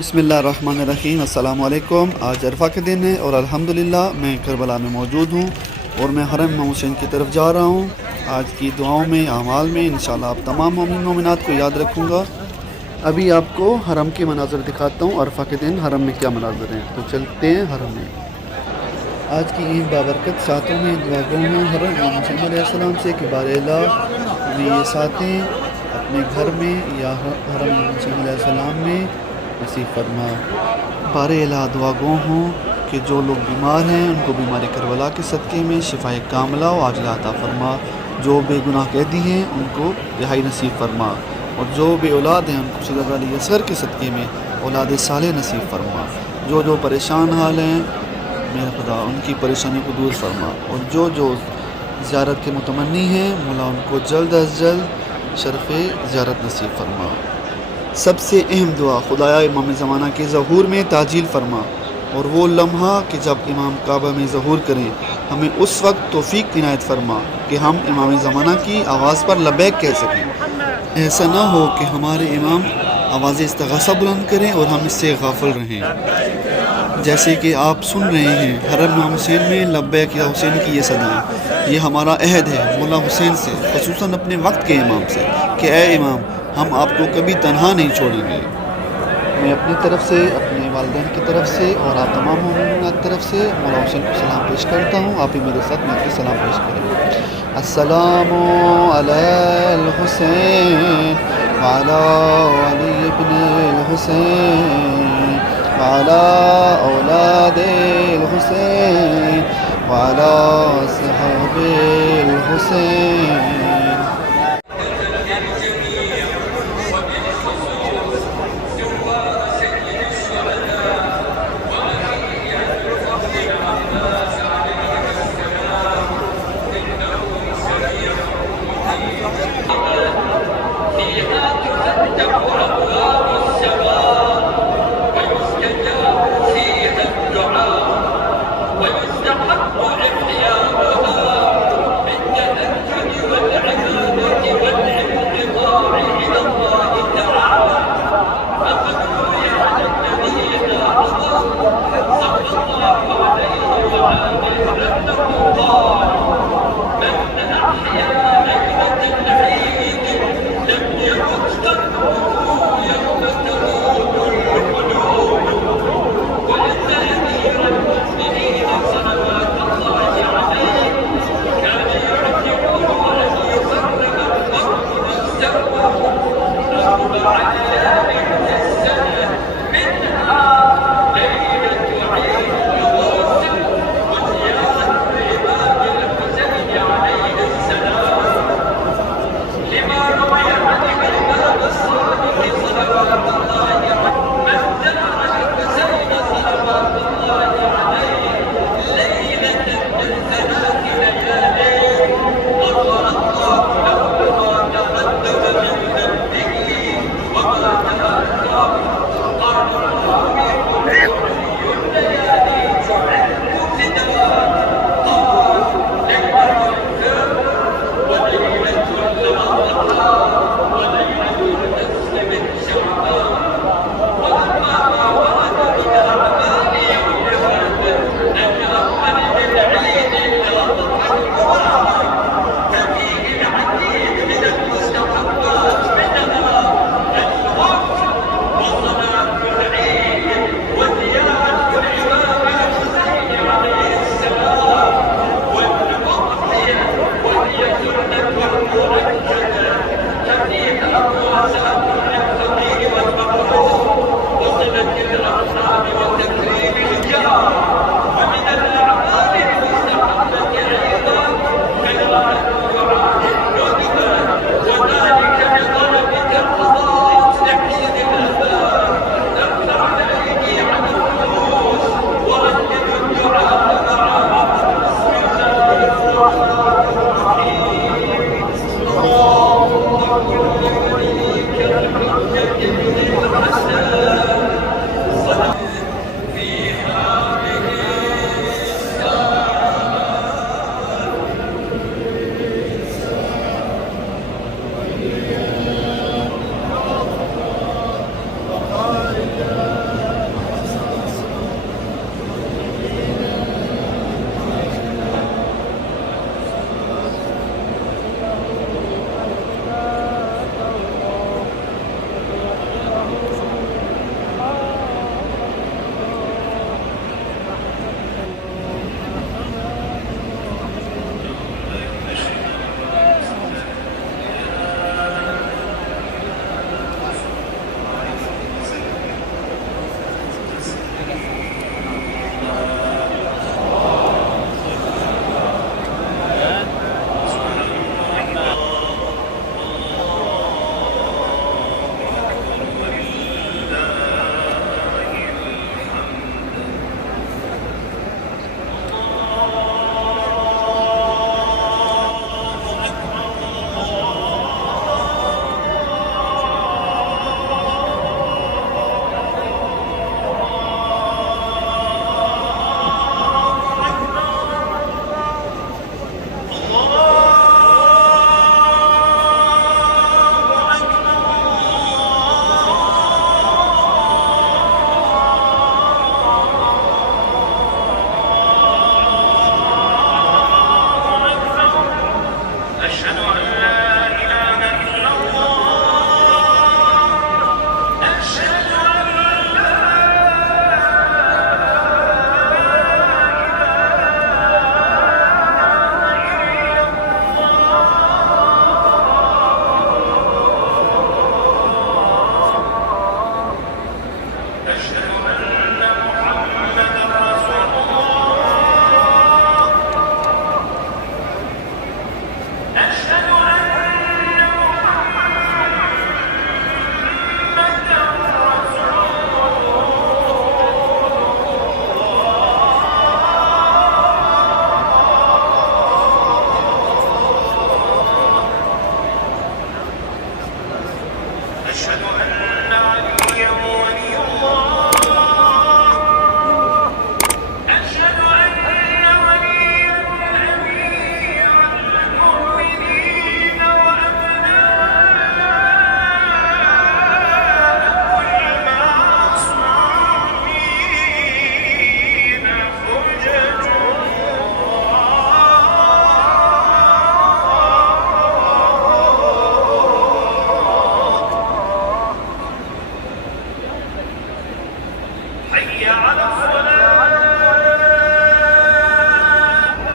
بسم اللہ الرحمن الرحیم۔ السلام علیکم۔ آج عرفہ کے دن ہے اور الحمدللہ میں کربلا میں موجود ہوں اور میں حرم امام حسین کی طرف جا رہا ہوں۔ آج کی دعاؤں میں اعمال میں انشاءاللہ آپ تمام مومن مومنات کو یاد رکھوں گا۔ ابھی آپ کو حرم کے مناظر دکھاتا ہوں، عرفہ کے دن حرم میں کیا مناظر ہیں، تو چلتے ہیں حرم میں۔ آج کی عید بابرکت ساتوں میں دعا گو ہوں حرم امام حسین علیہ السلام سے کہ بار الہ ہمیں یہ ساتیں اپنے گھر میں یا حرم امام حسین علیہ السلام میں نصیب فرما۔ بار الہ دعا گو ہوں کہ جو لوگ بیمار ہیں ان کو بیماری کربلا کے صدقے میں شفاء کاملہ و عاجلہ عطا فرما۔ جو بے گناہ قیدی ہیں ان کو رہائی نصیب فرما، اور جو بے اولاد ہیں ان کو صدر علی اصغر کے صدقے میں اولاد صالح نصیب فرما۔ جو پریشان حال ہیں میرے خدا ان کی پریشانی کو دور فرما، اور جو زیارت کے متمنی ہیں مولا ان کو جلد از جلد شرف زیارت نصیب فرما۔ سب سے اہم دعا خدایا امام زمانہ کے ظہور میں تعجیل فرما، اور وہ لمحہ کہ جب امام کعبہ میں ظہور کریں ہمیں اس وقت توفیق عنایت فرما کہ ہم امام زمانہ کی آواز پر لبیک کہہ سکیں۔ ایسا نہ ہو کہ ہمارے امام آواز استغاثہ بلند کریں اور ہم اس سے غافل رہیں، جیسے کہ آپ سن رہے ہیں حرم امام حسین میں لبیک یا حسین کی یہ صدایں۔ یہ ہمارا عہد ہے مولا حسین سے، خصوصاً اپنے وقت کے امام سے، کہ اے امام ہم آپ کو کبھی تنہا نہیں چھوڑیں گے۔ میں اپنی طرف سے، اپنے والدین کی طرف سے اور آپ تمام مومنین کی طرف سے مولا حسین کو سلام پیش کرتا ہوں۔ آپ ہی میرے ساتھ میں بھی سلام پیش کریں۔ السلام علی الحسین وعلی علی بن الحسین وعلی اولاد الحسین وعلی صحاب الحسین۔ أشهد أن